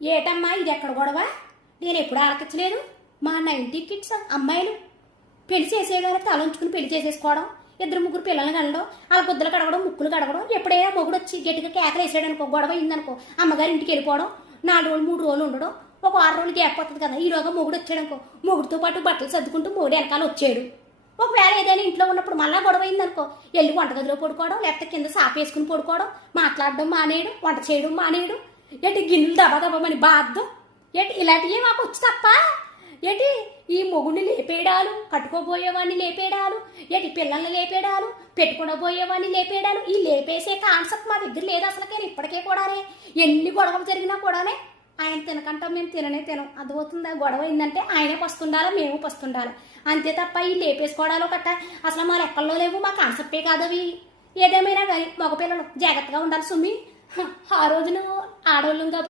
ఏటమ్మా ఇది ఎక్కడ గొడవ? నేను ఎప్పుడు ఆలకించలేదు. మా 90 కిడ్స్ అమ్మాయిలు పెళ్లి చేసేగానే తలంచుకుని పెళ్లి చేసేసుకోవడం, ఇద్దరు ముగ్గురు పిల్లల్ని కనడం, వాళ్ళ గుద్దలు కడగడం, ముక్కులు కడగడం, ఎప్పుడైనా మొగుడు వచ్చి గట్టిగా కేకలు వేసాడనుకో, గొడవ అయిందనుకో, అమ్మగారి ఇంటికి వెళ్ళిపోవడం, 4 రోజులు 3 రోజులు ఉండడం, ఒక 6 రోజులు గ్యాప్ వస్తుంది కదా. ఈలోగా మొగుడు వచ్చాడనుకో, మొగుడితో పాటు బట్టలు సర్దుకుంటూ మొగుడు వెనకాల వచ్చాడు. ఒకవేళ ఏదైనా ఇంట్లో ఉన్నప్పుడు మళ్ళీ గొడవ అయిందనుకో, వెళ్ళి వంటగదిలో పడుకోవడం, లేకపోతే కింద సాప వేసుకుని పడుకోవడం, మాట్లాడడం మానేయడం, వంట చేయడం మానేయడం, ఏంటి గిన్నెలు దబా దబామని బాధం, ఏంటి ఇలాంటివి మాకు వచ్చి తప్ప, ఏంటి ఈ మొగుడిని లేపేయడాలు, కట్టుకోబోయేవాడిని లేపేయడాలు, ఏంటి పిల్లల్ని లేపేయడాలు, పెట్టుకోబోయేవాడిని లేపేయడాలు, ఈ లేపేసే కాన్సెప్ట్ మా దగ్గర లేదు అసలుకే. ఇప్పటికే కూడానే ఎన్ని గొడవలు జరిగినా కూడానే ఆయన తినకంటాం, మేము తినం. అర్థమవుతుందా? గొడవ అయిందంటే ఆయనే పస్తుండాలా, మేము పస్తుండాలి, అంతే తప్ప ఈ లేపేసుకోవడాలు కట్ట అసలు మా లెక్కల్లో లేవు, మా కాన్సెప్టే కాదు అవి. ఏదేమైనా కానీ మగపిల్లలు జాగ్రత్తగా ఉండాలి సుమి. ఆ రోజున ఆడవాళ్ళుగా